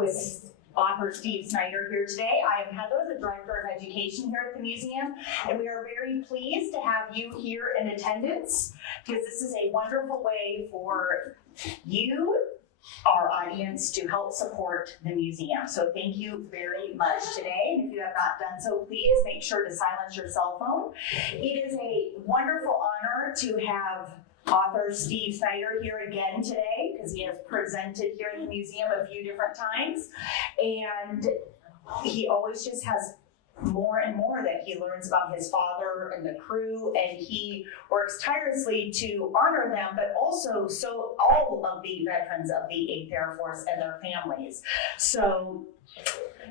with author Steve Snyder here today. I am Heather, the Director of Education here at the museum, and we are very pleased to have you here in attendance because this is a wonderful way for you, our audience, to help support the museum. So thank you very much today. And if you have not done so, please make sure to silence your cell phone. It is a wonderful honor to have author Steve Snyder here again today because he has presented here in the museum a few different times, and he always just has more and more that he learns about his father and the crew, and he works tirelessly to honor them, but also so all of the veterans of the 8th Air Force and their families. So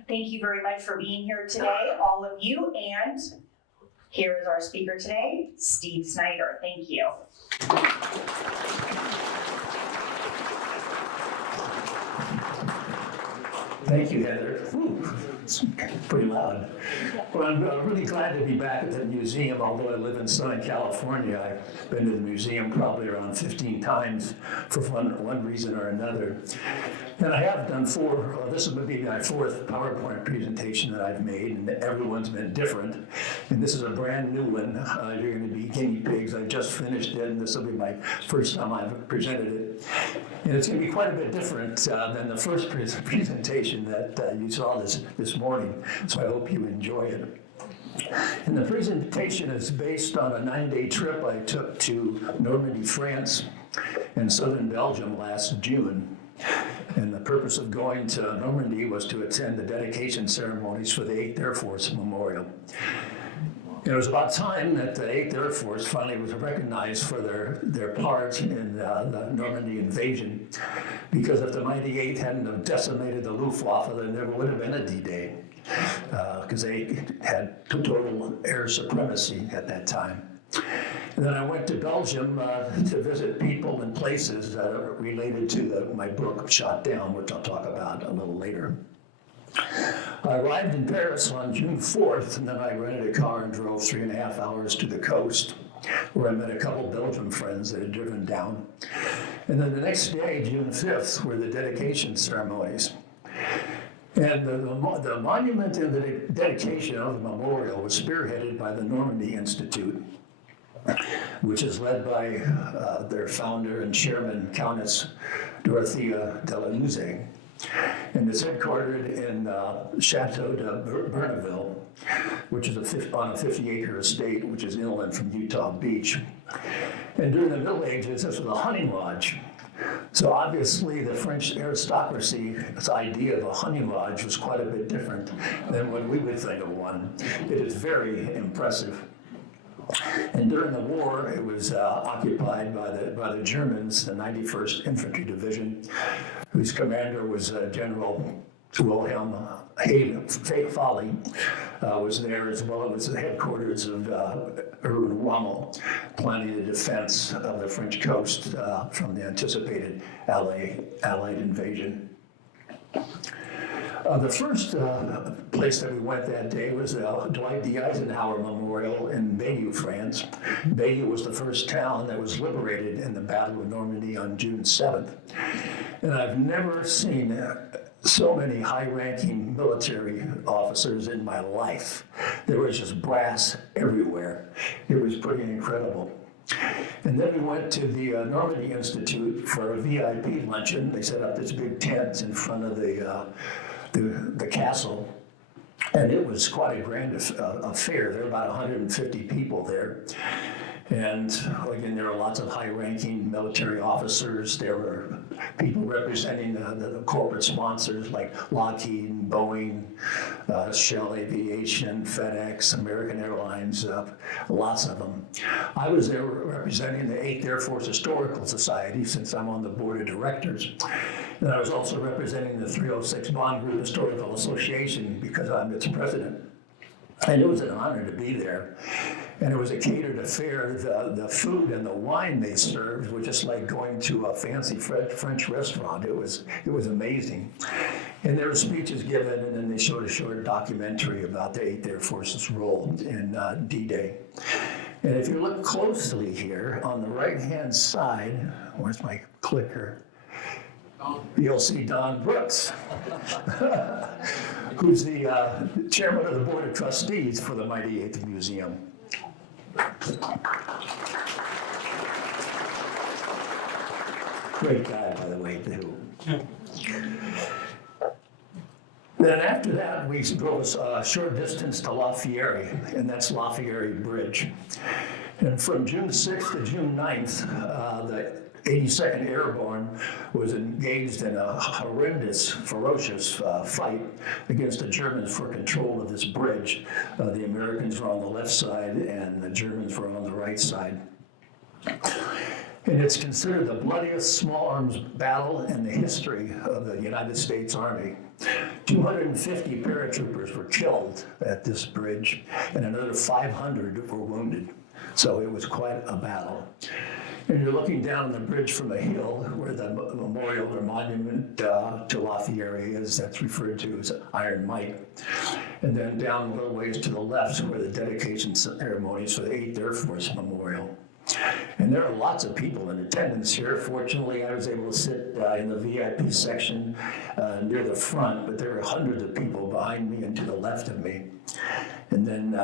thank you very much for being here today, all of you, and here is our speaker today, Steve Snyder. Thank you. Thank you, Heather. Ooh, it's pretty loud. Well, I'm really glad to be back at the museum, although I live in Southern California. I've been to the museum probably around 15 times for one reason or another. And I have done this would be my 4th PowerPoint presentation that I've made, and everyone's been different. And this is a brand new one. You're going to be guinea pigs. I just finished it, and this will be my first time I've presented it. And it's going to be quite a bit different than the first presentation that you saw this morning, so I hope you enjoy it. And the presentation is based on a 9-day trip I took to Normandy, France, and southern Belgium last June. And the purpose of going to Normandy was to attend the dedication ceremonies for the 8th Air Force Memorial. It was about time that the 8th Air Force finally was recognized for their part in the Normandy invasion, because if the 98th hadn't have decimated the Luftwaffe, there never would have been a D-Day, because they had total air supremacy at that time. And then I went to Belgium to visit people and places that are related to my book, Shot Down, which I'll talk about a little later. I arrived in Paris on June 4th, and then I rented a car and drove 3.5 hours to the coast, where I met a couple Belgian friends that had driven down. And then the next day, June 5th, were the dedication ceremonies. And the monument and the dedication of the memorial was spearheaded by the Normandy Institute, which is led by their founder and chairman, Countess Dorothea de la Nuzé. And it's headquartered in Chateau de Bernaville, which is on a 50-acre estate, which is inland from Utah Beach. And during the Middle Ages, this was a hunting lodge. So obviously the French aristocracy's idea of a hunting lodge was quite a bit different than what we would think of one. It is very impressive. And during the war, it was occupied by the Germans, the 91st Infantry Division, whose commander was General Wilhelm Fahle, was there, as well as the headquarters of Erwin Rommel, planning the defense of the French coast from the anticipated Allied invasion. The first place that we went that day was Dwight D. Eisenhower Memorial in Bayeux, France. Bayeux was the first town that was liberated in the Battle of Normandy on June 7th. And I've never seen so many high-ranking military officers in my life. There was just brass everywhere. It was pretty incredible. And then we went to the Normandy Institute for a VIP luncheon. They set up this big tent in front of the castle, and it was quite a grand affair. There were about 150 people there. And again, there were lots of high-ranking military officers. There were people representing the corporate sponsors like Lockheed, Boeing, Shell Aviation, FedEx, American Airlines, lots of them. I was there representing the 8th Air Force Historical Society, since I'm on the board of directors. And I was also representing the 306 Bond Group Historical Association because I'm its president. And it was an honor to be there. And it was a catered affair. The food and the wine they served were just like going to a fancy French restaurant. It was amazing. And there were speeches given, and then they showed a short documentary about the 8th Air Force's role in D-Day. And if you look closely here, on the right-hand side, where's my clicker? You'll see Don Brooks. who's the chairman of the board of trustees for the Mighty 8th Museum. Great guy, by the way, too. Then after that, we drove a short distance to Fière, and that's Fière Bridge. And from June 6th to June 9th, the 82nd Airborne was engaged in a horrendous, ferocious fight against the Germans for control of this bridge. The Americans were on the left side, and the Germans were on the right side. And it's considered the bloodiest small arms battle in the history of the United States Army. 250 paratroopers were killed at this bridge, and another 500 were wounded. So it was quite a battle. And you're looking down on the bridge from a hill where the memorial or monument to Fière is, that's referred to as Iron Mike. And then down a little ways to the left where the dedication ceremonies for the 8th Air Force Memorial. And there are lots of people in attendance here. Fortunately, I was able to sit in the VIP section near the front, but there were hundreds of people behind me and to the left of me. And then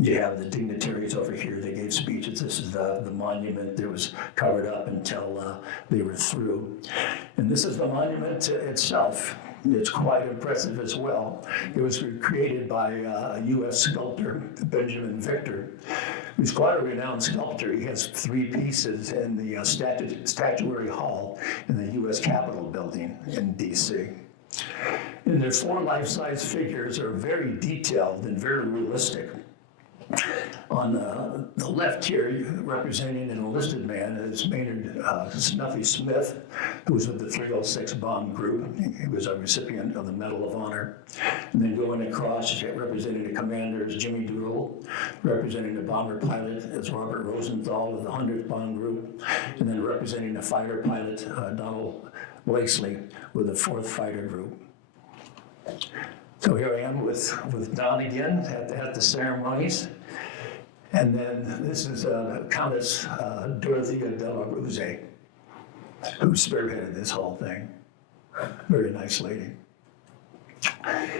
you have the dignitaries over here. They gave speeches. This is the monument that was covered up until they were through. And this is the monument itself. It's quite impressive as well. It was created by a U.S. sculptor, Benjamin Victor, who's quite a renowned sculptor. He has 3 pieces in the Statuary Hall in the U.S. Capitol building in D.C. And their 4 life-size figures are very detailed and very realistic. On the left here, representing an enlisted man, is Maynard Snuffy Smith, who was with the 306 Bomb Group. He was a recipient of the Medal of Honor. And then going across, representing the commander is Jimmy Doolittle, representing the bomber pilot is Robert Rosenthal of the 100th Bomb Group, and then representing the fighter pilot, Donald Blakesley, with the 4th Fighter Group. So here I am with Don again at the ceremonies. And then this is Countess Dorothea de la Ruse, who spearheaded this whole thing. Very nice lady.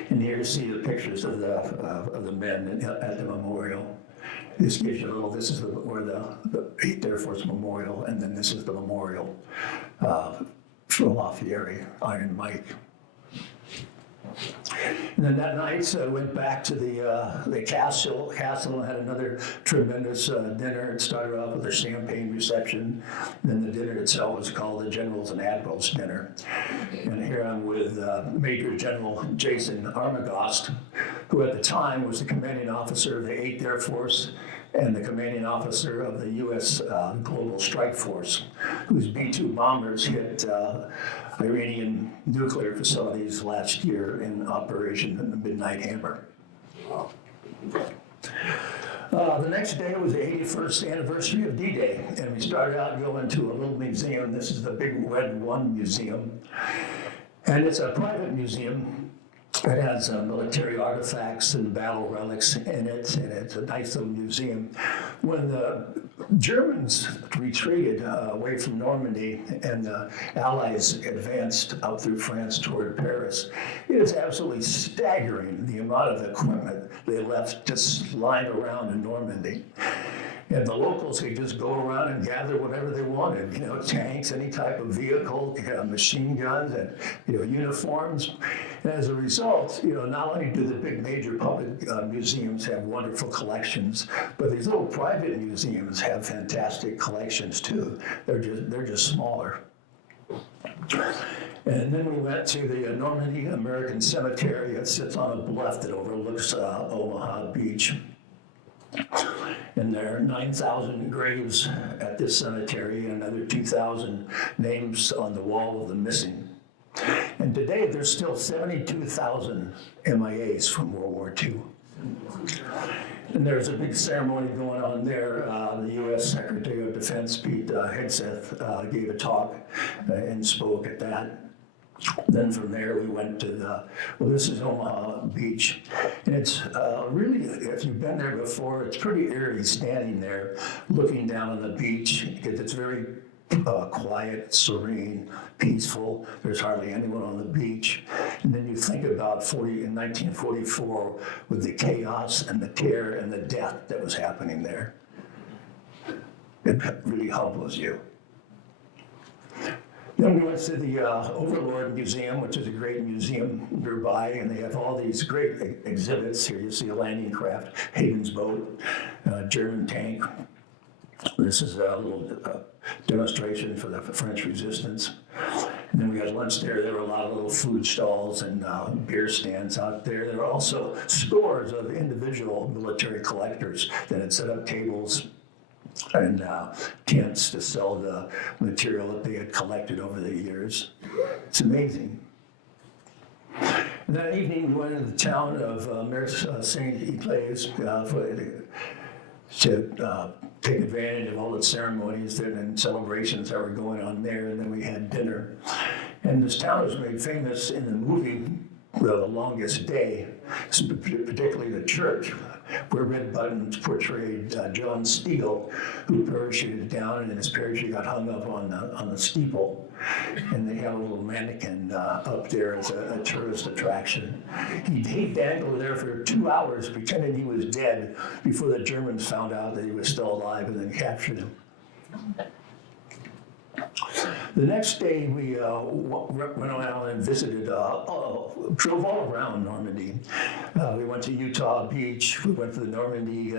And here you see the pictures of the men at the memorial. This gives you a little, this is where the 8th Air Force Memorial, and then this is the memorial for Fière, Iron Mike. And then that night, I went back to the castle and had another tremendous dinner. It started off with a champagne reception. And then the dinner itself was called the Generals and Admirals Dinner. And here I'm with Major General Jason Armagost, who at the time was the commanding officer of the 8th Air Force and the commanding officer of the U.S. Global Strike Force, whose B-2 bombers hit Iranian nuclear facilities last year in Operation Midnight Hammer. The next day was the 81st anniversary of D-Day, and we started out going to a little museum. This is the Big Red One Museum, and it's a private museum. It has military artifacts and battle relics in it, and it's a nice little museum. When the Germans retreated away from Normandy and the Allies advanced out through France toward Paris, it is absolutely staggering the amount of equipment they left just lying around in Normandy. And the locals could just go around and gather whatever they wanted, tanks, any type of vehicle, machine guns, and, uniforms. And as a result, not only do the big major public museums have wonderful collections, but these little private museums have fantastic collections too. They're just smaller. And then we went to the Normandy American Cemetery. It sits on a bluff that overlooks Omaha Beach. And there are 9,000 graves at this cemetery and another 2,000 names on the wall of the missing. And today there's still 72,000 MIAs from World War II. And there's a big ceremony going on there. The U.S. Secretary of Defense, Pete Hegseth, gave a talk and spoke at that. Then from there we went to this is Omaha Beach. And it's really, if you've been there before, it's pretty eerie standing there looking down on the beach because it's very quiet, serene, peaceful. There's hardly anyone on the beach. about in 1944 with the chaos and the terror and the death that was happening there. It really humbles you. Then we went to the Overlord Museum, which is a great museum nearby, and they have all these great exhibits. Here you see a landing craft, Hagen's boat, German tank. This is a little demonstration for the French resistance. And then we had lunch there. There were a lot of little food stalls and beer stands out there. There were also scores of individual military collectors that had set up tables and tents to sell the material that they had collected over the years. It's amazing. And that evening, we went into the town of Saint-Hyacinthe to take advantage of all the ceremonies and celebrations that were going on there, and then we had dinner. And this town was made famous in the movie, The Longest Day, particularly the church, where Red Buttons portrayed John Steele, who parachuted down, and his parachute got hung up on the steeple. And they have a little mannequin up there as a tourist attraction. He dangled there for 2 hours, pretending he was dead, before the Germans found out that he was still alive and then captured him. The next day, we went around and visited, drove all around Normandy. We went to Utah Beach. We went to the Normandy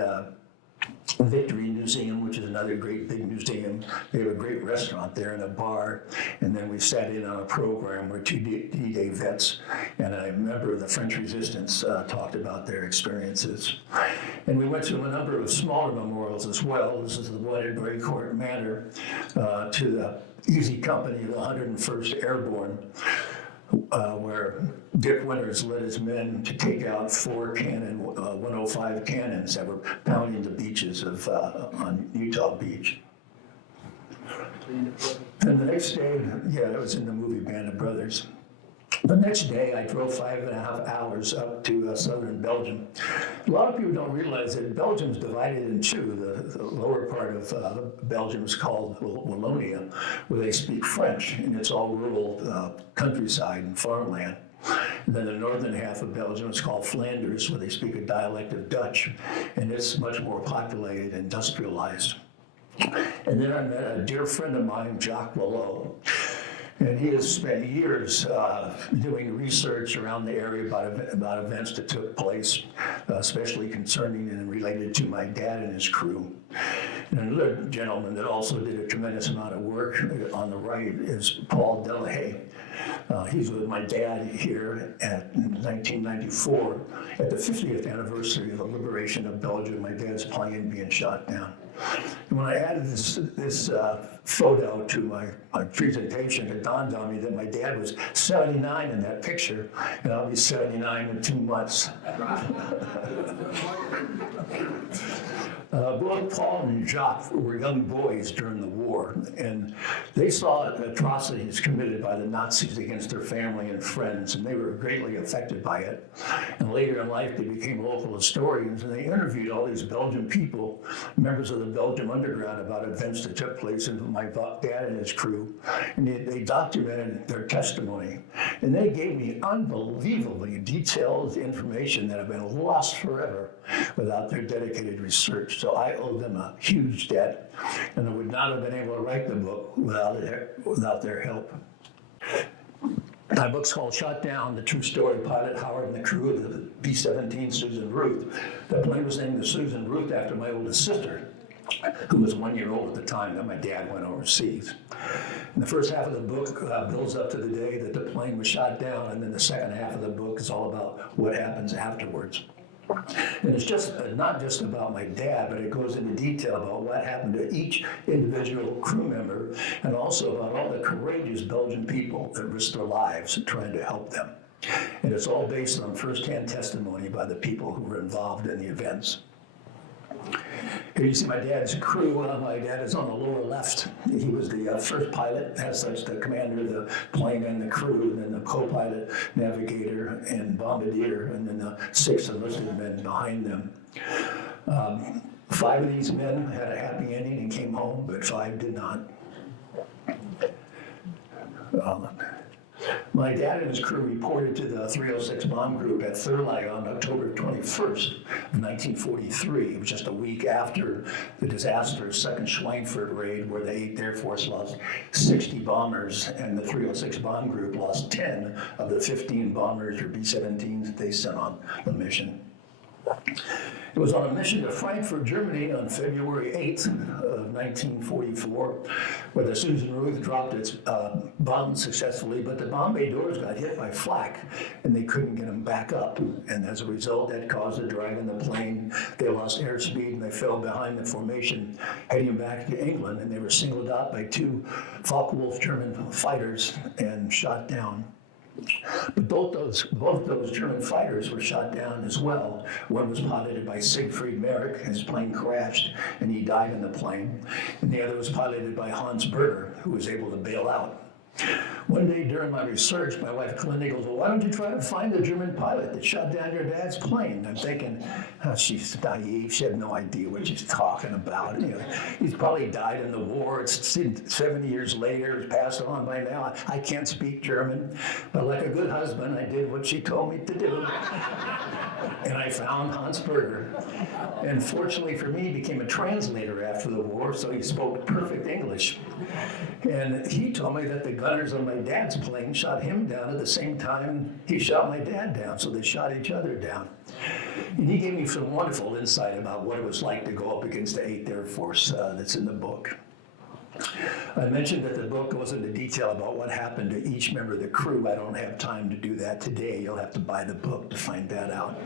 Victory Museum, which is another great big museum. They have a great restaurant there and a bar. And then we sat in on a program where two D-Day vets and a member of the French Resistance talked about their experiences. And we went to a number of smaller memorials as well. This is the one at Greycourt Manor to the Easy Company of the 101st Airborne, where Dick Winters led his men to take out 4 105 cannons that were pounding the beaches on Utah Beach. And the next day, yeah, that was in the movie Band of Brothers. The next day, I drove 5.5 hours up to southern Belgium. A lot of people don't realize that Belgium's divided in two. The lower part of Belgium is called Wallonia, where they speak French, and it's all rural countryside and farmland. And then the northern half of Belgium is called Flanders, where they speak a dialect of Dutch, and it's much more populated, industrialized. And then I met a dear friend of mine, Jacques Lelot. And he has spent years doing research around the area about events that took place, especially concerning and related to my dad and his crew. And another gentleman that also did a tremendous amount of work on the right is Paul Delahaye. He's with my dad here in 1994 at the 50th anniversary of the liberation of Belgium, my dad's plane being shot down. And when I added this photo to my presentation, it dawned on me that my dad was 79 in that picture, and I'll be 79 in 2 months. Both Paul and Jacques were young boys during the war, and they saw atrocities committed by the Nazis against their family and friends, and they were greatly affected by it. And later in life, they became local historians, and they interviewed all these Belgian people, members of the Belgium Underground, about events that took place in my dad and his crew, and they documented their testimony. And they gave me unbelievably detailed information that have been lost forever without their dedicated research. So I owe them a huge debt, and I would not have been able to write the book without their help. My book's called Shot Down, the true story, pilot Howard and the crew of the B-17 Susan Ruth. The plane was named the Susan Ruth after my oldest sister, who was 1 year old at the time that my dad went overseas. And the first half of the book builds up to the day that the plane was shot down, and then the second half of the book is all about what happens afterwards. And it's just not just about my dad, but it goes into detail about what happened to each individual crew member, and also about all the courageous Belgian people that risked their lives trying to help them. And it's all based on firsthand testimony by the people who were involved in the events. Here you see my dad's crew. My dad is on the lower left. He was the first pilot, as such, the commander of the plane and the crew, and then the co-pilot, navigator, and bombardier, and then the 6 enlisted men behind them. 5 of these men had a happy ending and came home, but 5 did not. My dad and his crew reported to the 306 bomb group at Thurley on October 21st of 1943. It was just a week after the disastrous second Schweinfurt raid, where the 8th Air Force lost 60 bombers and the 306 bomb group lost 10 of the 15 bombers or B-17s that they sent on the mission. It was on a mission to Frankfurt, Germany on February 8th of 1944, where the Susan Ruth dropped its bomb successfully, but the bomb bay doors got hit by flak and they couldn't get them back up. And as a result, that caused a drag in the plane. They lost airspeed and they fell behind the formation heading back to England, and they were singled out by 2 Focke-Wulf German fighters and shot down. But both those German fighters were shot down as well. One was piloted by Siegfried Merrick. His plane crashed and he died in the plane. And the other was piloted by Hans Berger, who was able to bail out. One day during my research, my wife Clindie goes, "Well, why don't you try to find the German pilot that shot down your dad's plane?" I'm thinking, oh, she's naive. She had no idea what she's talking about. You know, he's probably died in the war. It's 70 years later. It's passed on by now. I can't speak German. But like a good husband, I did what she told me to do. And I found Hans Berger. And fortunately for me, he became a translator after the war, so he spoke perfect English. And he told me that the gunners on my dad's plane shot him down at the same time he shot my dad down, so they shot each other down. And he gave me some wonderful insight about what it was like to go up against the 8th Air Force that's in the book. I mentioned that the book goes into detail about what happened to each member of the crew. I don't have time to do that today. You'll have to buy the book to find that out.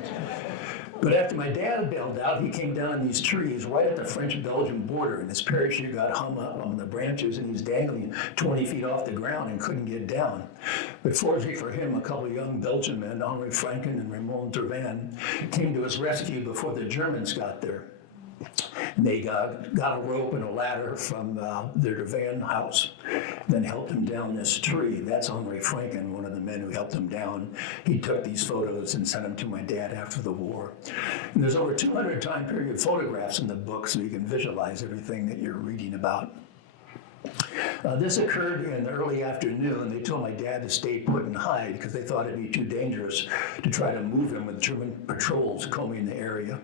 But after my dad bailed out, he came down in these trees right at the French-Belgian border, and his parachute got hung up on the branches, and he's dangling 20 feet off the ground and couldn't get down. But fortunately for him, a couple of young Belgian men, Henri Franken and Raymond Tervan, came to his rescue before the Germans got there. And they got a rope and a ladder from their van house, then helped him down this tree. That's Henri Franken, one of the men who helped him down. He took these photos and sent them to my dad after the war. And there's over 200 time period photographs in the book, so you can visualize everything that you're reading about. This occurred in the early afternoon. They told my dad to stay put and hide because they thought it'd be too dangerous to try to move him with German patrols combing the area.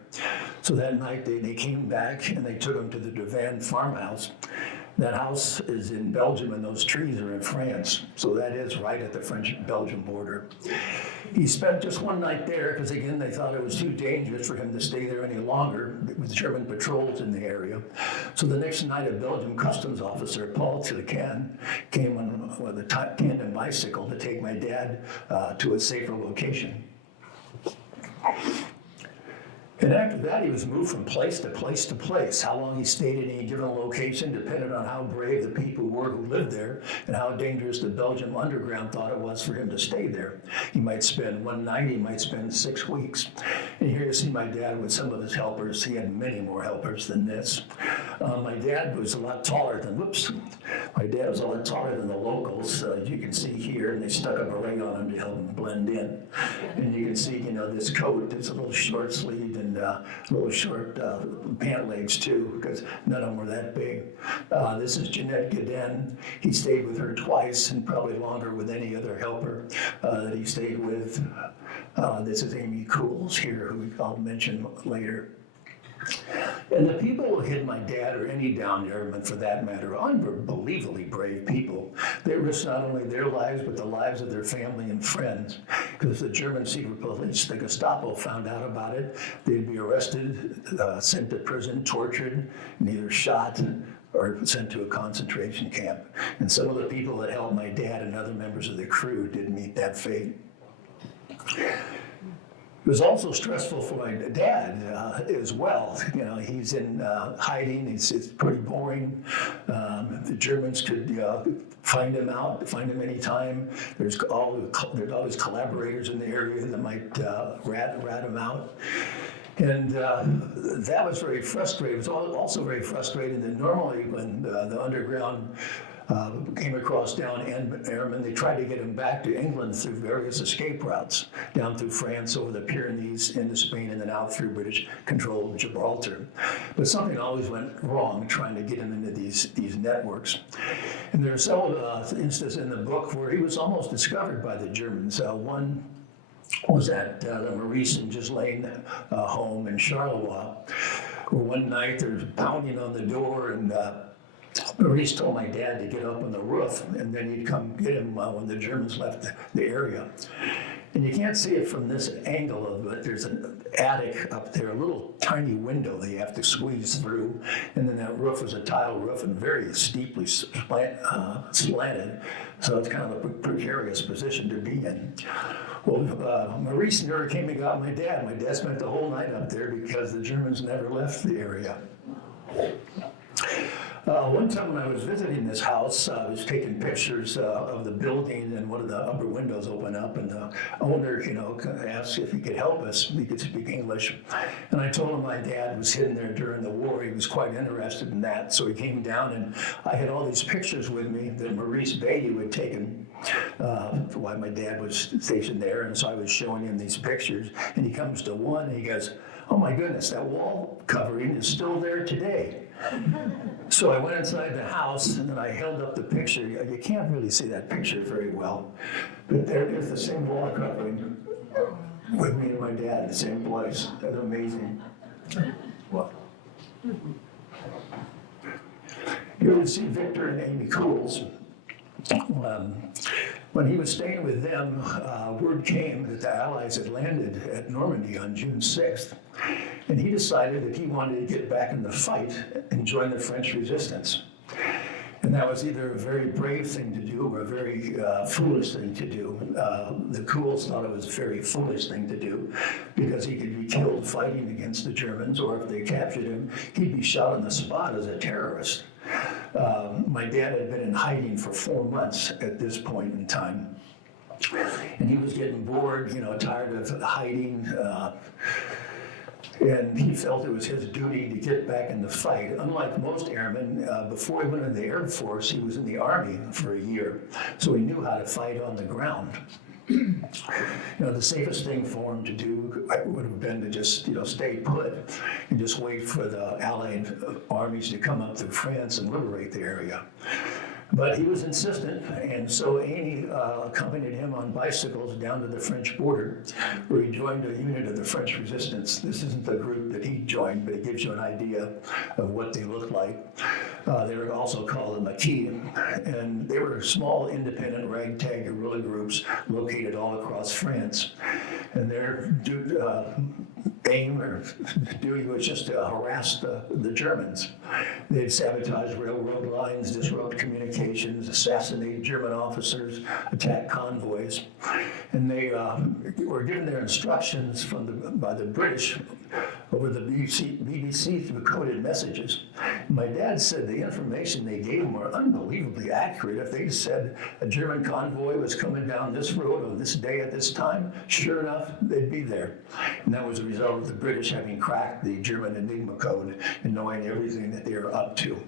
So that night they came back and they took him to the Devan farmhouse. That house is in Belgium and those trees are in France. So that is right at the French-Belgian border. He spent just one night there because, again, they thought it was too dangerous for him to stay there any longer with German patrols in the area. So the next night, a Belgian customs officer, Paul Tillican, came on with a tandem bicycle to take my dad to a safer location. And after that, he was moved from place to place to place. How long he stayed in any given location depended on how brave the people were who lived there and how dangerous the Belgian underground thought it was for him to stay there. He might spend one night, he might spend 6 weeks. And here you see my dad with some of his helpers. He had many more helpers than this. My dad was a lot taller than, my dad was a lot taller than the locals. You can see here, and they stuck a beret on him to help him blend in. And you can see, you know, this coat is a little short-sleeved and little short pant legs too, because none of them were that big. This is Jeanette Gaden. He stayed with her twice and probably longer with any other helper that he stayed with. This is Amy Cools here, who I'll mention later. And the people who hid my dad, or any downed airman for that matter, are unbelievably brave people. They risked not only their lives, but the lives of their family and friends. Because if the German secret police, the Gestapo, found out about it, they'd be arrested, sent to prison, tortured, and either shot or sent to a concentration camp. And some of the people that helped my dad and other members of the crew did meet that fate. It was also stressful for my dad as well. You know, he's in hiding. It's pretty boring. The Germans could find him anytime. There's always collaborators in the area that might rat him out. And that was very frustrating. It was also very frustrating that normally when the underground came across down airmen. They tried to get him back to England through various escape routes, down through France, over the Pyrenees, into Spain, and then out through British-controlled Gibraltar. But something always went wrong trying to get him into these networks. And there are several instances in the book where he was almost discovered by the Germans. One was at the Maurice and Ghislaine home in Charleroi, where one night they're pounding on the door, and Maurice told my dad to get up on the roof, and then he'd come get him when the Germans left the area. And you can't see it from this angle, but there's an attic up there, a little tiny window that you have to squeeze through, and then that roof was a tile roof and very steeply slanted, so it's kind of a precarious position to be in. Well, Maurice never came and got my dad. My dad spent the whole night up there because the Germans never left the area. One time when I was visiting this house, I was taking pictures of the building, and one of the upper windows opened up, and the owner, asked if he could help us. He could speak English. And I told him my dad was hidden there during the war. He was quite interested in that. So he came down, and I had all these pictures with me that Maurice Bayou had taken while my dad was stationed there. And so I was showing him these pictures, and he comes to one, and he goes, "Oh my goodness, that wall covering is still there today." So I went inside the house, and then I held up the picture. You can't really see that picture very well, but there is the same wall covering with me and my dad in the same place. That's amazing. What? Here we see Victor and Amy Cools. When he was staying with them, word came that the Allies had landed at Normandy on June 6th, and he decided that he wanted to get back in the fight and join the French resistance. And that was either a very brave thing to do or a very foolish thing to do. The Cools thought it was a very foolish thing to do because he could be killed fighting against the Germans, or if they captured him, he'd be shot on the spot as a terrorist. My dad had been in hiding for 4 months at this point in time. And he was getting bored, tired of hiding. And he felt it was his duty to get back in the fight. Unlike most airmen, before he went into the Air Force, he was in the Army for a year. So he knew how to fight on the ground. The safest thing for him to do would have been to just, stay put and just wait for the Allied armies to come up through France and liberate the area. But he was insistent, and so Amy accompanied him on bicycles down to the French border, where he joined a unit of the French resistance. This isn't the group that he joined, but it gives you an idea of what they looked like. They were also called the Maquis, and they were small, independent, ragtag guerrilla groups located all across France. And their aim or duty was just to harass the Germans. They'd sabotage railroad lines, disrupt communications, assassinate German officers, attack convoys. And they were given their instructions by the British over the BBC through coded messages. My dad said the information they gave him were unbelievably accurate. If they said a German convoy was coming down this road on this day at this time, sure enough, they'd be there. And that was a result of the British having cracked the German Enigma code and knowing everything that they were up to.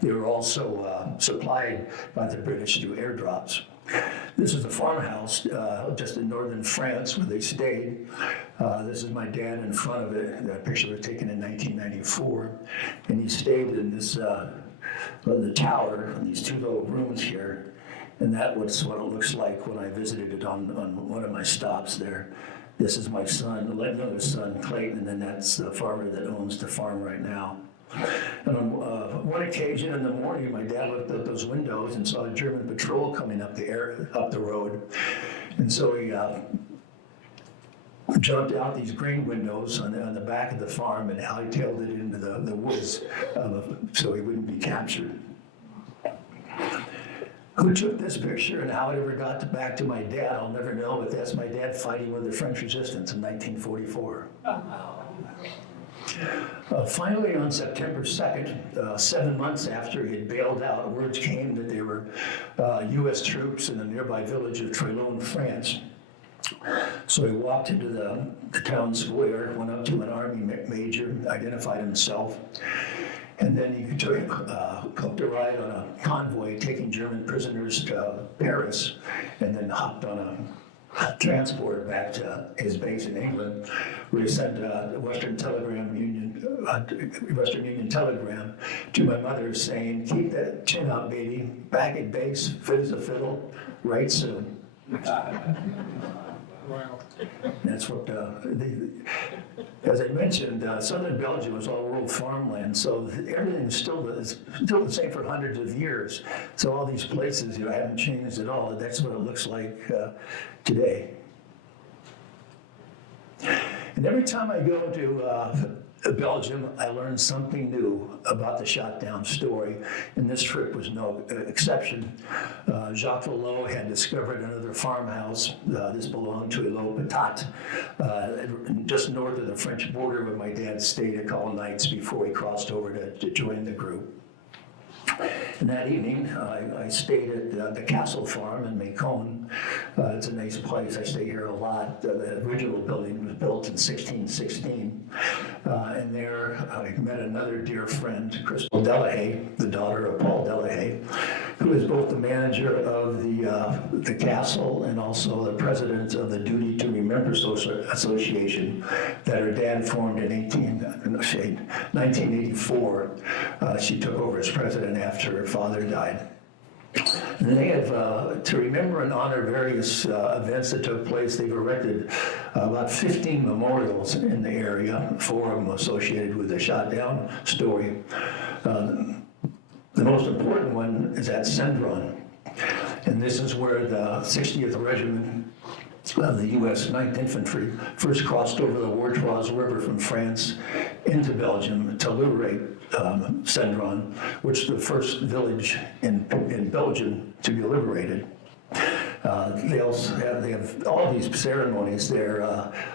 They were also supplied by the British through airdrops. This is a farmhouse just in northern France where they stayed. This is my dad in front of it. That picture was taken in 1994. And he stayed in this, the tower, in these two little rooms here. And that was what it looks like when I visited it on one of my stops there. This is my son, the youngest son, Clayton, and then that's the farmer that owns the farm right now. And on one occasion in the morning, my dad looked out those windows and saw a German patrol coming up the road. And so he jumped out these green windows on the back of the farm and hightailed it into the woods so he wouldn't be captured. Who took this picture and how it ever got back to my dad, I'll never know, but that's my dad fighting with the French resistance in 1944. Finally, on September 2nd, 7 months after he had bailed out, words came that there were U.S. troops in the nearby village of Trélon, France. So he walked into the town square, went up to an army major, identified himself, And then he hooked a ride on a convoy taking German prisoners to Paris, and then hopped on a transport back to his base in England, where he sent a Western Union telegram to my mother saying, "Keep that chin up, baby. Back at base, fit as a fiddle, right soon." Wow. That's what, as I mentioned, southern Belgium was all rural farmland, so everything's still the same for hundreds of years. So all these places, haven't changed at all. That's what it looks like today. And every time I go to Belgium, I learn something new about the shot down story, and this trip was no exception. Jacques Vallot had discovered another farmhouse. This belonged to Elo Patat, just north of the French border, where my dad stayed a couple nights before he crossed over to join the group. And that evening, I stayed at the Castle Farm in Macon. It's a nice place. I stay here a lot. The original building was built in 1616. And there I met another dear friend, Crystal Delahaye, the daughter of Paul Delahaye, who is both the manager of the castle and also the president of the Duty to Remember Association that her dad formed in 1984. She took over as president after her father died. And they have, to remember and honor various events that took place, they've erected about 15 memorials in the area, 4 of them associated with the shot down story. The most important one is at Cendron, and this is where the 60th Regiment of the U.S. 9th Infantry first crossed over the Wartoise River from France into Belgium to liberate Cendron, which is the first village in Belgium to be liberated. They have all these ceremonies there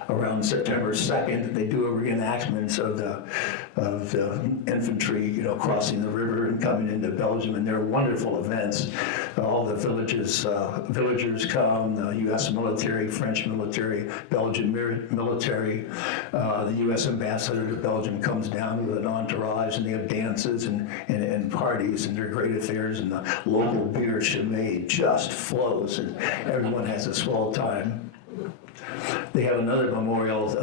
around September 2nd. They do a reenactment of the infantry, crossing the river and coming into Belgium, and they're wonderful events. All the villagers come, the U.S. military, French military, Belgian military. The U.S. ambassador to Belgium comes down with an entourage, and they have dances and parties, and they're great affairs, and the local beer Chimay just flows, and everyone has a swell time. They have another memorial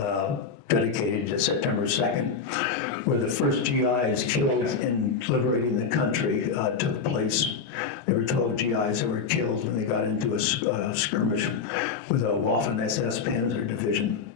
dedicated to September 2nd, where the first GIs killed in liberating the country took place. There were 12 GIs that were killed when they got into a skirmish with a Waffen SS Panzer Division.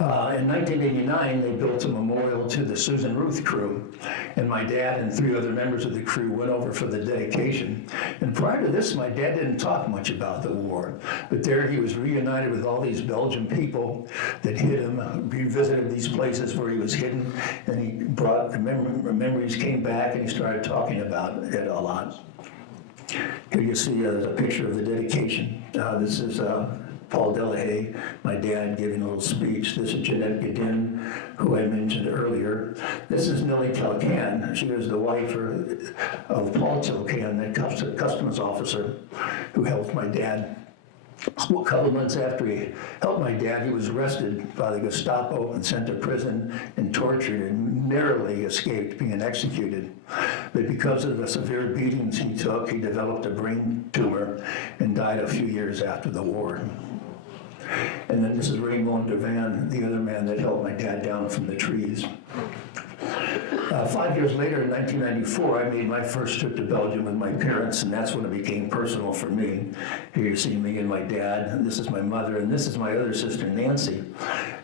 In 1989, they built a memorial to the Susan Ruth crew, and my dad and 3 other members of the crew went over for the dedication. And prior to this, my dad didn't talk much about the war, but there he was reunited with all these Belgian people that hid him, revisited these places where he was hidden, and he brought the memories came back, and he started talking about it a lot. Here you see a picture of the dedication. This is Paul Delahaye, my dad, giving a little speech. This is Jeanette Godin, who I mentioned earlier. This is Millie Tilcan. She was the wife of Paul Tilcan, the customs officer who helped my dad. A couple months after he helped my dad, he was arrested by the Gestapo and sent to prison and tortured and narrowly escaped being executed. But because of the severe beatings he took, he developed a brain tumor and died a few years after the war. And then this is Raymond Devan, the other man that helped my dad down from the trees. 5 years later, in 1994, I made my first trip to Belgium with my parents, and that's when it became personal for me. Here you see me and my dad, and this is my mother, and this is my other sister, Nancy.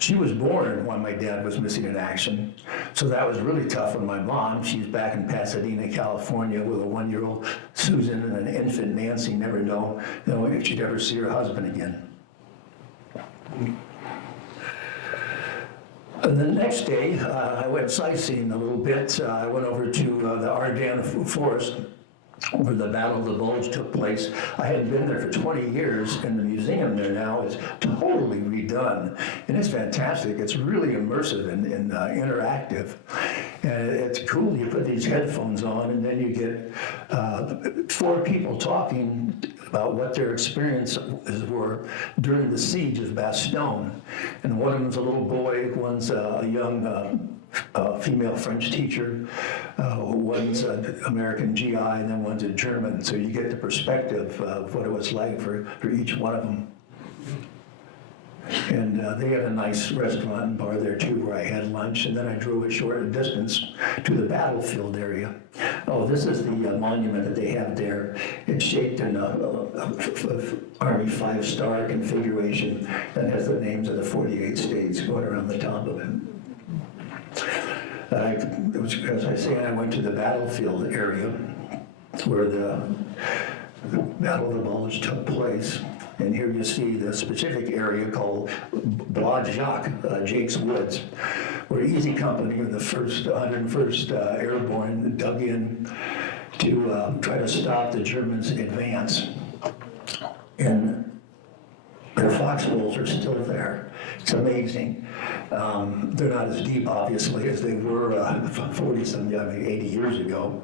She was born when my dad was missing in action, so that was really tough on my mom. She's back in Pasadena, California, with a 1-year-old Susan and an infant Nancy, never know if she'd ever see her husband again. And the next day, I went sightseeing a little bit. I went over to the Ardennes Forest, where the Battle of the Bulge took place. I hadn't been there for 20 years, and the museum there now is totally redone. And it's fantastic. It's really immersive and interactive. And it's cool. You put these headphones on, and then you get 4 people talking about what their experiences were during the siege of Bastogne. And one of them's a little boy, one's a young female French teacher, one's an American GI, and then one's a German. So you get the perspective of what it was like for each one of them. And they had a nice restaurant and bar there too, where I had lunch, and then I drove a short distance to the battlefield area. Oh, this is the monument that they have there. It's shaped in a Army 5-star configuration that has the names of the 48 states going around the top of it. As I say, I went to the battlefield area where the Battle of the Bulge took place. And here you see the specific area called Bois Jacques, Jake's Woods, where Easy Company, the 101st Airborne, dug in to try to stop the Germans' advance. And their foxholes are still there. It's amazing. They're not as deep, obviously, as they were 80 years ago.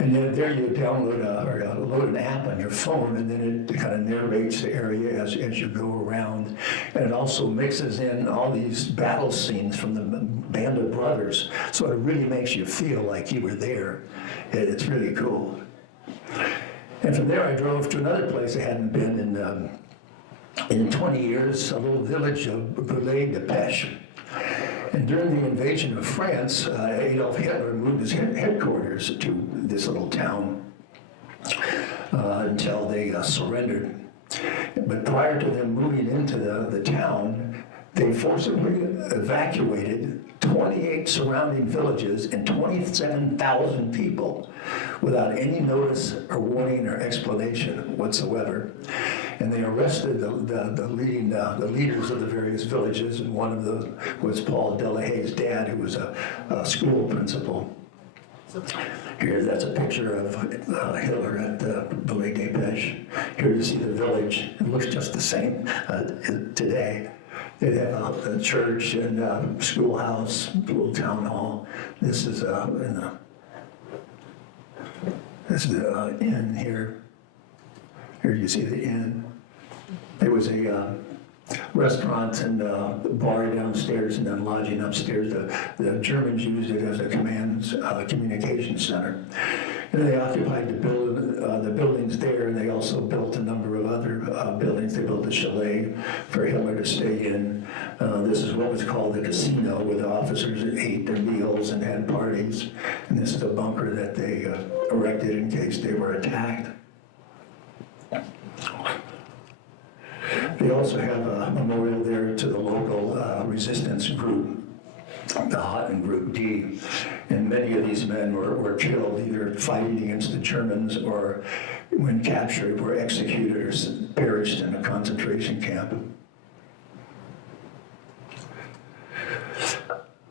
And then there you download or load an app on your phone, and then it kind of narrates the area as you go around. And it also mixes in all these battle scenes from the Band of Brothers, so it really makes you feel like you were there. It's really cool. And from there I drove to another place I hadn't been in 20 years, a little village of Brûlé-de-Pêche. And during the invasion of France, Adolf Hitler moved his headquarters to this little town until they surrendered. But prior to them moving into the town, they forcibly evacuated 28 surrounding villages and 27,000 people without any notice or warning or explanation whatsoever. And they arrested the leaders of the various villages, and one of them was Paul Delahaye's dad, who was a school principal. Here, that's a picture of Hitler at Brûlé-de-Pêche. Here you see the village. It looks just the same today. They have a church and a schoolhouse, a little town hall. This is the inn here. Here you see the inn. There was a restaurant and bar downstairs and then lodging upstairs. The Germans used it as a command communication center. And they occupied the buildings there, and they also built a number of other buildings. They built a chalet for Hitler to stay in. This is what was called the casino, where the officers ate their meals and had parties. And this is a bunker that they erected in case they were attacked. They also have a memorial there to the local resistance group, the Houghton Group D. And many of these men were killed either fighting against the Germans or when captured were executed or perished in a concentration camp.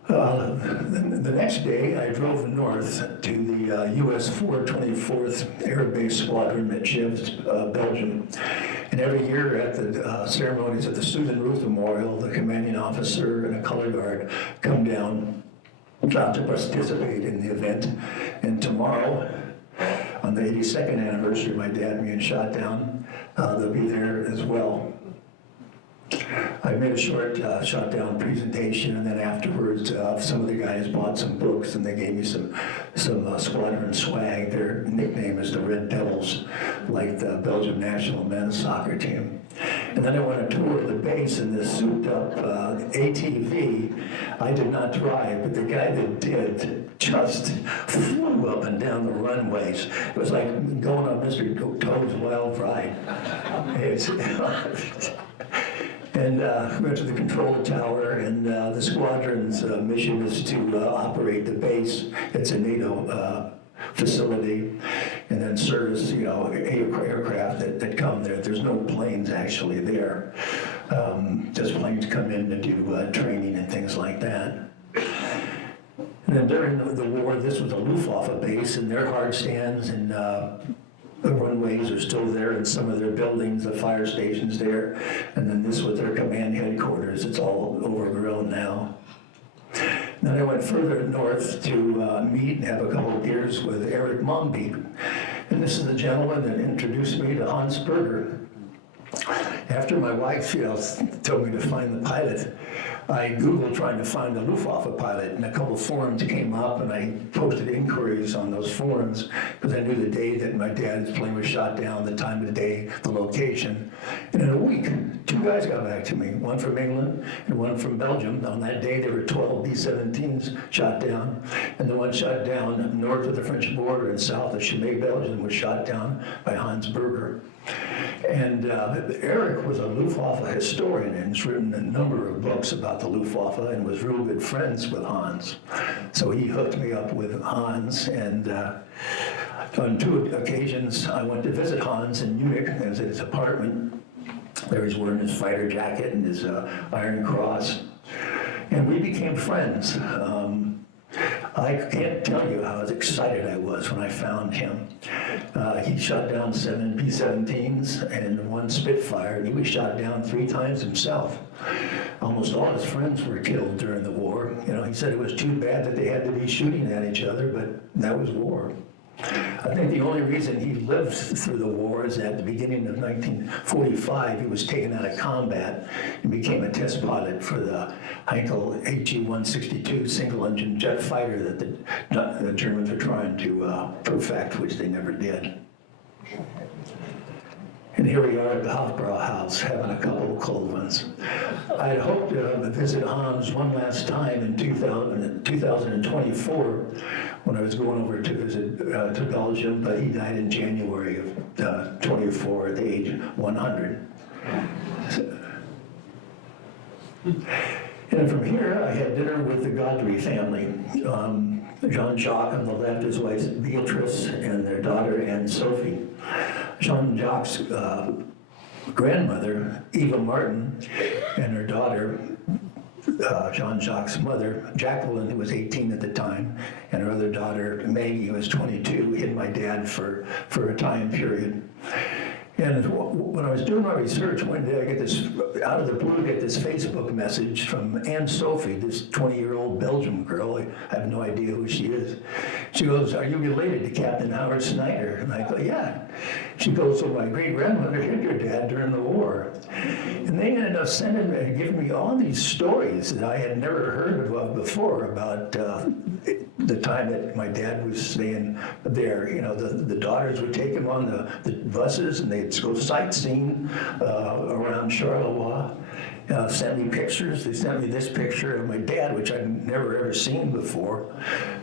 The next day, I drove north to the U.S. 424th Air Base Squadron at Fière, Belgium. And every year at the ceremonies at the Susan Ruth Memorial, the commanding officer and a color guard come down to participate in the event. And tomorrow, on the 82nd anniversary of my dad being shot down, they'll be there as well. I made a short shot down presentation, and then afterwards some of the guys bought some books and they gave me some squadron swag. Their nickname is the Red Devils, like the Belgium national men's soccer team. And then I went a tour of the base in this souped up ATV. I did not drive, but the guy that did just flew up and down the runways. It was like going on Mr. Toad's Wild Ride. And went to the control tower, and the squadron's mission is to operate the base. It's a NATO facility, and then service, aircraft that come there. There's no planes actually there. Just planes come in to do training and things like that. And then during the war, this was a Luftwaffe base, and their hard stands and the runways are still there in some of their buildings, the fire station's there, and then this was their command headquarters. It's all overgrown now. Then I went further north to meet and have a couple of beers with Eric Momby. And this is the gentleman that introduced me to Hans Berger. After my wife, told me to find the pilot, I Googled trying to find the Luftwaffe pilot, and a couple forums came up, and I posted inquiries on those forums because I knew the day that my dad's plane was shot down, the time of the day, the location. And in a week, 2 guys got back to me, one from England and one from Belgium. On that day, there were 12 B-17s shot down, and the one shot down north of the French border and south of Chimay, Belgium, was shot down by Hans Berger. And Eric was a Luftwaffe historian and has written a number of books about the Luftwaffe and was real good friends with Hans. So he hooked me up with Hans, and on 2 occasions I went to visit Hans in Munich. I was at his apartment. There he's wearing his fighter jacket and his Iron Cross, and we became friends. I can't tell you how excited I was when I found him. He shot down 7 B-17s and 1 Spitfire, and he was shot down 3 times himself. Almost all his friends were killed during the war. He said it was too bad that they had to be shooting at each other, but that was war. I think the only reason he lived through the war is at the beginning of 1945, he was taken out of combat and became a test pilot for the Heinkel HE-162 single-engine jet fighter that the Germans were trying to perfect, which they never did. And here we are at the Hofbrauhaus having a couple of cold ones. I had hoped to visit Hans one last time in 2024 when I was going over to visit to Belgium, but he died in January of 24 at the age of 100. And from here, I had dinner with the Gaudry family. Jean-Jacques on the left, his wife Beatrice, and their daughter Anne-Sophie. Jean-Jacques' grandmother, Eva Martin, and her daughter, Jean-Jacques' mother, Jacqueline, who was 18 at the time, and her other daughter, Maggie, who was 22, hid my dad for a time period. And when I was doing my research, one day I get this, out of the blue, get this Facebook message from Anne-Sophie, this 20-year-old Belgian girl. I have no idea who she is. She goes, "Are you related to Captain Howard Snyder?" And I go, "Yeah." She goes, "So my great-grandmother hid your dad during the war." And they ended up sending me, giving me all these stories that I had never heard of before about the time that my dad was staying there. The daughters would take him on the buses, and they'd go sightseeing around Charleroi. Sent me pictures. They sent me this picture of my dad, which I'd never ever seen before.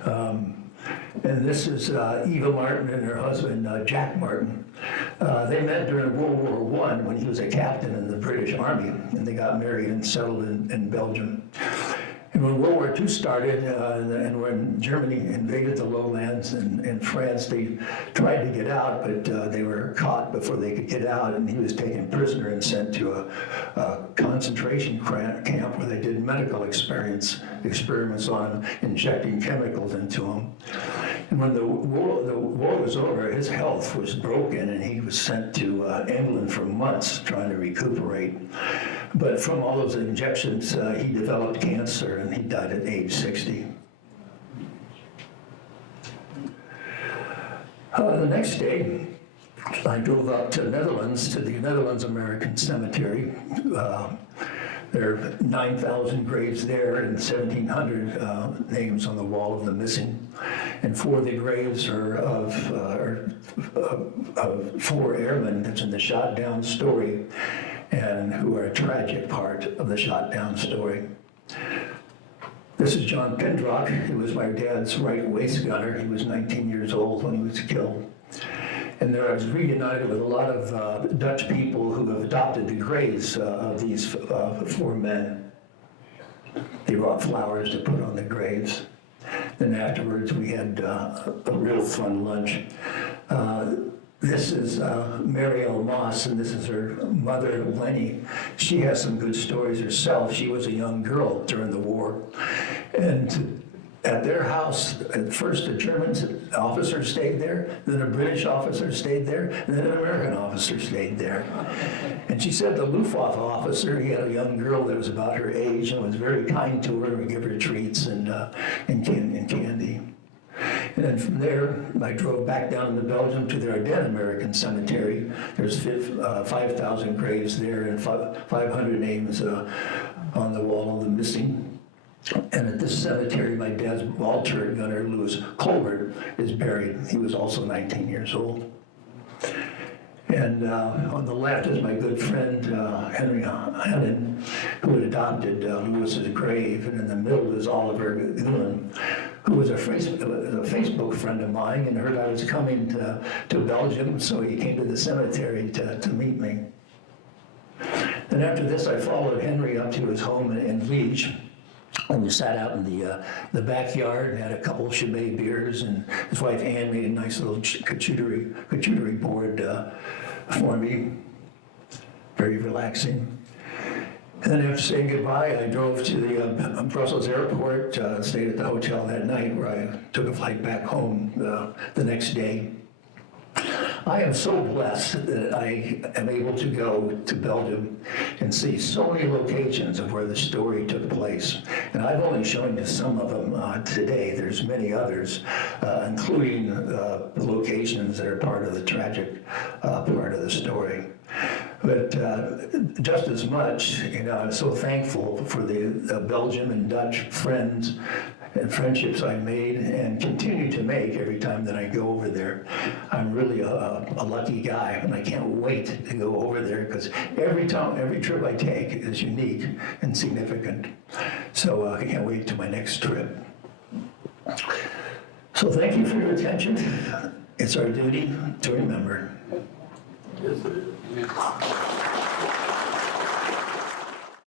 And this is Eva Martin and her husband, Jack Martin. They met during World War I when he was a captain in the British Army, and they got married and settled in Belgium. And when World War II started, and when Germany invaded the lowlands and France, they tried to get out, but they were caught before they could get out, and he was taken prisoner and sent to a concentration camp where they did medical experiments on him, injecting chemicals into him. And when the war was over, his health was broken, and he was sent to England for months trying to recuperate. But from all those injections, he developed cancer, and he died at age 60. The next day, I drove up to the Netherlands, to the Netherlands American Cemetery. There are 9,000 graves there and 1,700 names on the wall of the missing. And 4 of the graves are of 4 airmen that's in the shot down story, and who are a tragic part of the shot down story. This is John Pendrock. He was my dad's right waist gunner. He was 19 years old when he was killed. And there I was reunited with a lot of Dutch people who have adopted the graves of these 4 men. They brought flowers to put on the graves. Then afterwards we had a real fun lunch. This is Mary L. Moss, and this is her mother, Lenny. She has some good stories herself. She was a young girl during the war. And at their house, at first a German officer stayed there, then a British officer stayed there, and then an American officer stayed there. And she said the Luftwaffe officer, he had a young girl that was about her age and was very kind to her and would give her treats and candy. And then from there, I drove back down into Belgium to the Ardennes American Cemetery. There's 5,000 graves there and 500 names on the wall of the missing. And at this cemetery, my dad's ball turret gunner, Louis Colbert, is buried. He was also 19 years old. And on the left is my good friend, Henry Hannon, who had adopted Louis's grave. And in the middle is Oliver Gulen, who was a Facebook friend of mine and heard I was coming to Belgium, so he came to the cemetery to meet me. And after this, I followed Henry up to his home in Liège. And we sat out in the backyard and had a couple of Chimay beers, and his wife Anne made a nice little charcuterie board for me. Very relaxing. And then after saying goodbye, I drove to the Brussels airport, stayed at the hotel that night, where I took a flight back home the next day. I am so blessed that I am able to go to Belgium and see so many locations of where the story took place. And I've only shown you some of them today. There's many others, including the locations that are part of the tragic part of the story. But just as much, I'm so thankful for the Belgian and Dutch friends and friendships I made and continue to make every time that I go over there. I'm really a lucky guy, and I can't wait to go over there because every trip I take is unique and significant. So I can't wait to my next trip. So thank you for your attention. It's our duty to remember. Yes, it is.